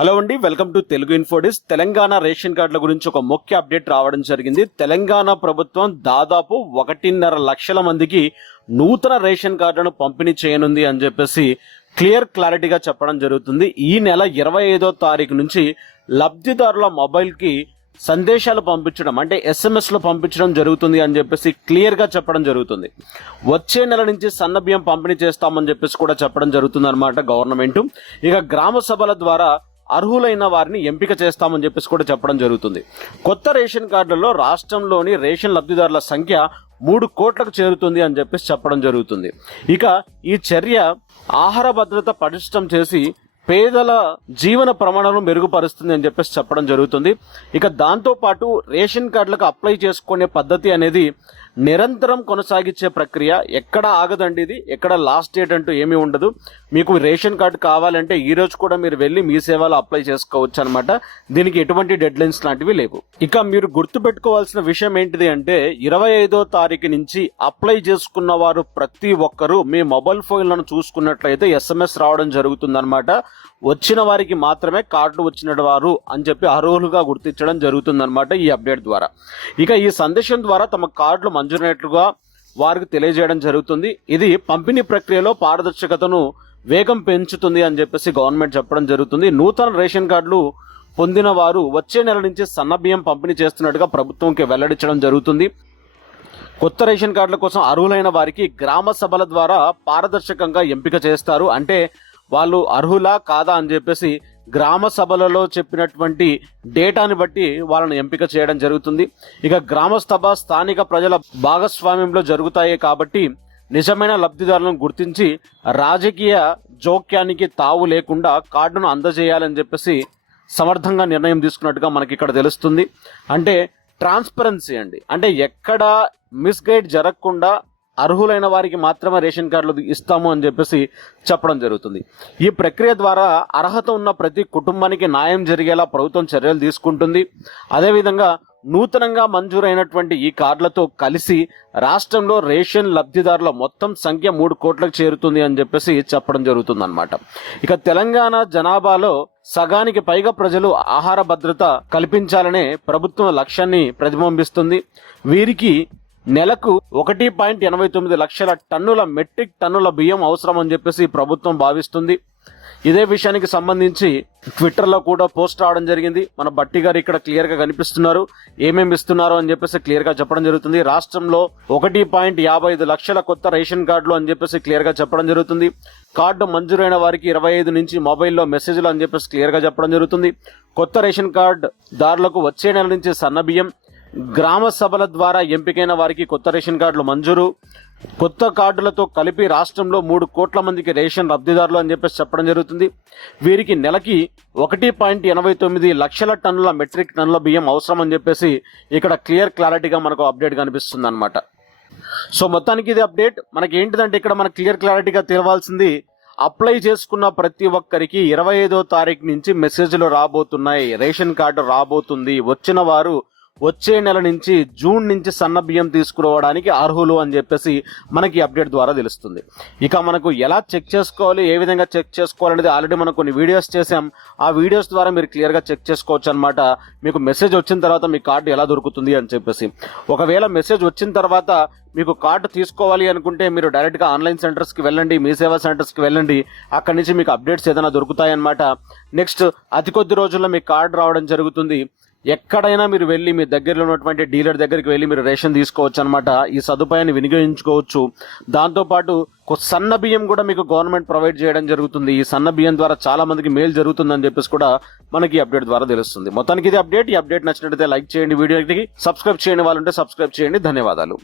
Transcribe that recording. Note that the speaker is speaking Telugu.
హలో అండి, వెల్కమ్ టు తెలుగు ఇన్ఫోడిస్. తెలంగాణ రేషన్ కార్డుల గురించి ఒక ముఖ్య అప్డేట్ రావడం జరిగింది. తెలంగాణ ప్రభుత్వం దాదాపు 1.5 లక్షల మందికి నూతన రేషన్ కార్డులను పంపిణీ చేయనుంది అని చెప్పేసి క్లారిటీగా చెప్పడం జరుగుతుంది. ఈ నెల 25వ తారీఖు నుంచి లబ్ధిదారుల మొబైల్కి సందేశాలు పంపించడం అంటే SMS లో పంపించడం జరుగుతుంది అని చెప్పేసి క్లియర్గా చెప్పడం జరుగుతుంది. వచ్చే నెల నుంచి సన్న బియ్యం పంపిణీ చేస్తామని చెప్పేసి కూడా చెప్పడం జరుగుతుంది అనమాట గవర్నమెంట్. ఇక గ్రామ సభల ద్వారా అర్హులైన వారిని ఎంపిక చేస్తామని చెప్పేసి కూడా చెప్పడం జరుగుతుంది. కొత్త రేషన్ కార్డులలో రాష్ట్రంలోని రేషన్ లబ్ధిదారుల సంఖ్య 3 కోట్లకు చేరుతుంది అని చెప్పేసి చెప్పడం జరుగుతుంది. ఇక ఈ చర్య ఆహార భద్రత పటిష్టం చేసి పేదల జీవన ప్రమాణాలను మెరుగుపరుస్తుంది అని చెప్పేసి చెప్పడం జరుగుతుంది. ఇక దాంతో పాటు రేషన్ కార్డులకు అప్లై చేసుకునే పద్ధతి అనేది నిరంతరం కొనసాగించే ప్రక్రియ. ఎక్కడ ఆగదండి, ఇది ఎక్కడ లాస్ట్ డేట్ అంటూ ఏమీ ఉండదు. మీకు రేషన్ కార్డు కావాలంటే ఈ రోజు కూడా మీరు వెళ్ళి మీ సేవలో అప్లై చేసుకోవచ్చు అనమాట. దీనికి ఎటువంటి డెడ్ లైన్స్ లాంటివి లేవు. ఇక మీరు గుర్తుపెట్టుకోవాల్సిన విషయం ఏంటిది అంటే 25వ తారీఖు నుంచి అప్లై చేసుకున్న వారు ప్రతి ఒక్కరూ మీ మొబైల్ ఫోన్లను చూసుకున్నట్లయితే SMS రావడం జరుగుతుందన్నమాట. వచ్చిన వారికి మాత్రమే కార్డు వచ్చిన వారు అని చెప్పి అర్హులుగా గుర్తించడం జరుగుతుందన్నమాట ఈ అప్డేట్ ద్వారా. ఇక ఈ సందేశం ద్వారా తమ కార్డులు మంజూరైనట్లుగా వారికి తెలియజేయడం జరుగుతుంది. ఇది పంపిణీ ప్రక్రియలో పారదర్శకతను వేగం పెంచుతుంది అని చెప్పేసి గవర్నమెంట్ చెప్పడం జరుగుతుంది. నూతన రేషన్ కార్డులు పొందిన వారు వచ్చే నెల నుంచి సన్న బియ్యం పంపిణీ చేస్తున్నట్టుగా ప్రభుత్వంకి వెల్లడించడం జరుగుతుంది. కొత్త రేషన్ కార్డుల కోసం అర్హులైన వారికి గ్రామ సభల ద్వారా పారదర్శకంగా ఎంపిక చేస్తారు. అంటే వాళ్ళు అర్హులా కాదా అని చెప్పేసి గ్రామ సభలలో చెప్పినటువంటి డేటాని బట్టి వాళ్ళని ఎంపిక చేయడం జరుగుతుంది. ఇక గ్రామ సభ స్థానిక ప్రజల భాగస్వామ్యంలో జరుగుతాయి కాబట్టి నిజమైన లబ్ధిదారులను గుర్తించి రాజకీయ జోక్యానికి తావు లేకుండా కార్డును అందజేయాలని చెప్పేసి సమర్థంగా నిర్ణయం తీసుకున్నట్టుగా మనకి ఇక్కడ తెలుస్తుంది. అంటే ట్రాన్స్పరెన్సీ అండి, అంటే ఎక్కడ మిస్గైడ్ జరగకుండా అర్హులైన వారికి మాత్రమే రేషన్ కార్డులు ఇస్తాము అని చెప్పేసి చెప్పడం జరుగుతుంది. ఈ ప్రక్రియ ద్వారా అర్హత ఉన్న ప్రతి కుటుంబానికి న్యాయం జరిగేలా ప్రభుత్వం చర్యలు తీసుకుంటుంది. అదేవిధంగా నూతనంగా మంజూరైనటువంటి ఈ కార్డులతో కలిసి రాష్ట్రంలో రేషన్ లబ్ధిదారుల మొత్తం సంఖ్య 3 కోట్లకు చేరుతుంది అని చెప్పేసి చెప్పడం జరుగుతుంది అనమాట. ఇక తెలంగాణ జనాభాలో సగానికి పైగా ప్రజలు ఆహార భద్రత కల్పించాలనే ప్రభుత్వం లక్ష్యాన్ని ప్రతిబింబిస్తుంది. వీరికి నెలకు 1.89 లక్షల టన్నుల మెట్రిక్ టన్నుల బియ్యం అవసరం అని చెప్పేసి ప్రభుత్వం భావిస్తుంది. ఇదే విషయానికి సంబంధించి ట్విట్టర్లో కూడా పోస్ట్ రావడం జరిగింది. మన బట్టి గారు ఇక్కడ క్లియర్గా కనిపిస్తున్నారు, ఏమేమి ఇస్తున్నారు అని చెప్పేసి క్లియర్గా చెప్పడం జరుగుతుంది. రాష్ట్రంలో 1.55 లక్షల కొత్త రేషన్ కార్డులు అని చెప్పేసి క్లియర్గా చెప్పడం జరుగుతుంది. కార్డు మంజూరైన వారికి 25 నుంచి మొబైల్లో మెసేజ్లు అని చెప్పేసి క్లియర్గా చెప్పడం జరుగుతుంది. కొత్త రేషన్ కార్డు దారులకు వచ్చే నెల నుంచి సన్న బియ్యం, గ్రామ సభల ద్వారా ఎంపికైన వారికి కొత్త రేషన్ కార్డులు మంజూరు, కొత్త కార్డులతో కలిపి రాష్ట్రంలో 3 కోట్ల మందికి రేషన్ లబ్ధిదారులు అని చెప్పేసి చెప్పడం జరుగుతుంది. వీరికి నెలకి 1.89 లక్షల టన్నుల మెట్రిక్ టన్నుల బియ్యం అవసరం అని చెప్పేసి ఇక్కడ క్లారిటీగా మనకు అప్డేట్ కనిపిస్తుంది అనమాట. సో మొత్తానికి ఇది అప్డేట్. మనకి ఏంటిదంటే ఇక్కడ మనకు క్లారిటీగా తెలవాల్సింది, అప్లై చేసుకున్న ప్రతి ఒక్కరికి 25వ తారీఖు నుంచి మెసేజ్లు రాబోతున్నాయి, రేషన్ కార్డు రాబోతుంది. వచ్చిన వారు వచ్చే నెల నుంచి జూన్ నుంచి సన్న బియ్యం తీసుకురావడానికి అర్హులు అని చెప్పేసి మనకి అప్డేట్ ద్వారా తెలుస్తుంది. ఇక మనకు ఎలా చెక్ చేసుకోవాలి, ఏ విధంగా చెక్ చేసుకోవాలనేది ఆల్రెడీ మనం కొన్ని వీడియోస్ చేసాం. ఆ వీడియోస్ ద్వారా మీరు క్లియర్గా చెక్ చేసుకోవచ్చు అనమాట. మీకు మెసేజ్ వచ్చిన తర్వాత మీ కార్డు ఎలా దొరుకుతుంది అని చెప్పేసి. ఒకవేళ మెసేజ్ వచ్చిన తర్వాత మీకు కార్డు తీసుకోవాలి అనుకుంటే మీరు డైరెక్ట్గా ఆన్లైన్ సెంటర్స్కి వెళ్ళండి, మీ సేవా సెంటర్స్కి వెళ్ళండి. అక్కడి నుంచి మీకు అప్డేట్స్ ఏదైనా దొరుకుతాయి అనమాట. నెక్స్ట్ అతి కొద్ది రోజుల్లో మీకు కార్డు రావడం జరుగుతుంది. ఎక్కడైనా మీరు వెళ్ళి మీ దగ్గరలో ఉన్నటువంటి డీలర్ దగ్గరికి వెళ్ళి మీరు రేషన్ తీసుకోవచ్చు అనమాట. ఈ సదుపాయాన్ని వినియోగించుకోవచ్చు. దాంతోపాటు సన్న బియ్యం కూడా మీకు గవర్నమెంట్ ప్రొవైడ్ చేయడం జరుగుతుంది. ఈ సన్న బియ్యం ద్వారా చాలా మందికి మేలు జరుగుతుందని చెప్పేసి కూడా మనకి అప్డేట్ ద్వారా తెలుస్తుంది. మొత్తానికి ఇది అప్డేట్. ఈ అప్డేట్ నచ్చినట్లయితే లైక్ చేయండి, వీడియోకి సబ్స్క్రైబ్ చేయని వాళ్ళంటే సబ్స్క్రైబ్ చేయండి. ధన్యవాదాలు.